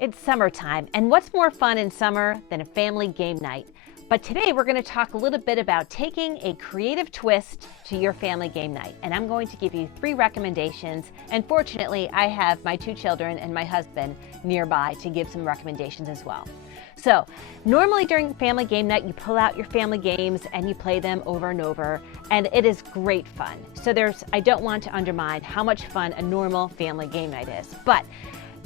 It's summertime, and what's more fun in summer than a family game night? But today we're going to talk a little bit about taking a creative twist to your family game night. And I'm going to give you 3 recommendations. And fortunately, I have my 2 children and my husband nearby to give some recommendations as well. So normally during family game night, you pull out your family games and you play them over and over, and it is great fun. So I don't want to undermine how much fun a normal family game night is. But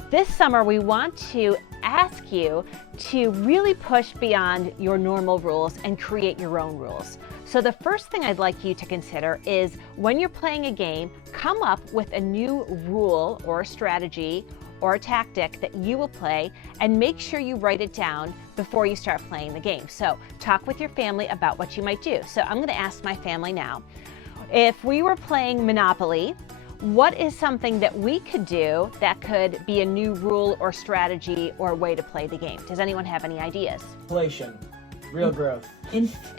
this summer, we want to ask you to really push beyond your normal rules and create your own rules. So the first thing I'd like you to consider is when you're playing a game, come up with a new rule or a strategy or a tactic that you will play, and make sure you write it down before you start playing the game. So talk with your family about what you might do. So I'm going to ask my family now, if we were playing Monopoly, what is something that we could do that could be a new rule or strategy or way to play the game? Does anyone have any ideas? Inflation. Real growth.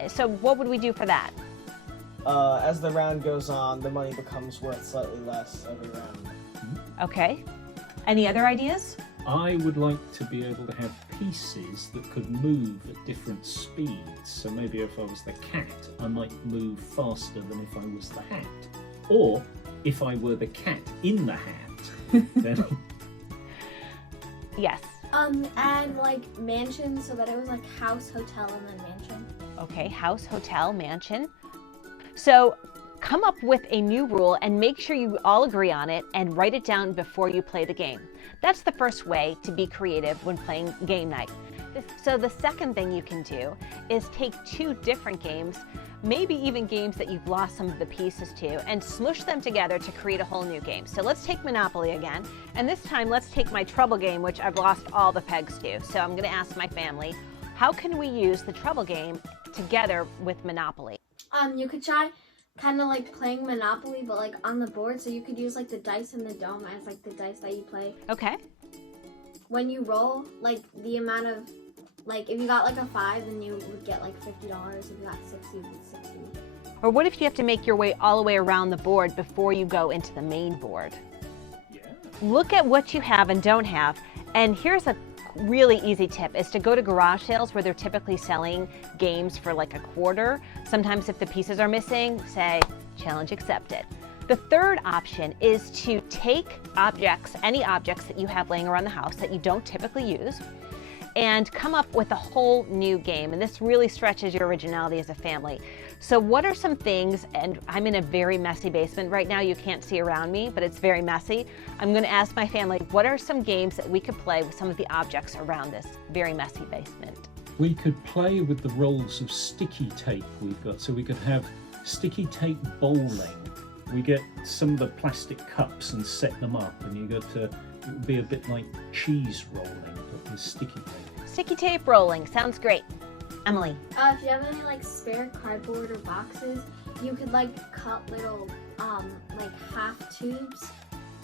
So what would we do for that? As the round goes on, the money becomes worth slightly less every round. Okay. Any other ideas? I would like to be able to have pieces that could move at different speeds. So maybe if I was the cat, I might move faster than if I was the hat. Or if I were the cat in the hat, then... Yes. Add like mansion so that it was like house, hotel, and then mansion. Okay, house, hotel, mansion. So come up with a new rule and make sure you all agree on it and write it down before you play the game. That's the first way to be creative when playing game night. So the second thing you can do is take 2 different games, maybe even games that you've lost some of the pieces to, and smush them together to create a whole new game. So let's take Monopoly again, and this time let's take my Trouble game, which I've lost all the pegs to. So I'm going to ask my family, how can we use the Trouble game together with Monopoly? You could try kind of like playing Monopoly, but like on the board, so you could use like the dice in the dome as like the dice that you play. Okay. When you roll, like the amount of, like if you got like a 5, then you would get like $50. If you got 60, you get 60. Or what if you have to make your way all the way around the board before you go into the main board? Yeah. Look at what you have and don't have. And here's a really easy tip, is to go to garage sales where they're typically selling games for like $0.25. Sometimes if the pieces are missing, say, challenge accepted. The third option is to take objects, any objects that you have laying around the house that you don't typically use, and come up with a whole new game. And this really stretches your originality as a family. So what are some things, and I'm in a very messy basement right now, you can't see around me, but it's very messy. I'm going to ask my family, what are some games that we could play with some of the objects around this very messy basement? We could play with the rolls of sticky tape we've got. So we could have sticky tape bowling. We get some of the plastic cups and set them up, and you got to, it would be a bit like cheese rolling, but with sticky tape. Sticky tape rolling, sounds great. Emily? If you have any like spare cardboard or boxes, you could like cut little like half tubes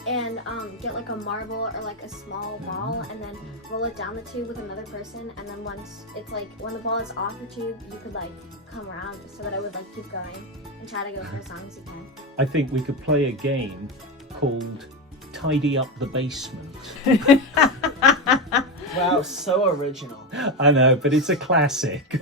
and get like a marble or like a small ball and then roll it down the tube with another person, and then once it's like when the ball is off the tube, you could like come around so that it would like keep going and try to go for as long as you can. I think we could play a game called Tidy Up the Basement. Wow, so original. I know, but it's a classic.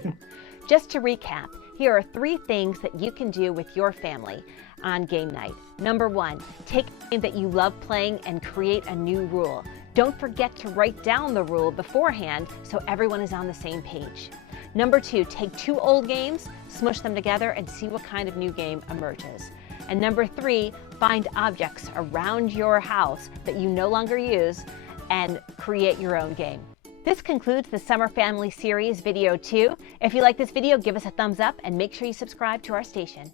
Just to recap, here are 3 things that you can do with your family on game night. Number 1, take a game that you love playing and create a new rule. Don't forget to write down the rule beforehand so everyone is on the same page. Number 2, take 2 old games, smush them together, and see what kind of new game emerges. And number 3, find objects around your house that you no longer use and create your own game. This concludes the Summer Family Series Video 2. If you like this video, give us a thumbs up and make sure you subscribe to our station.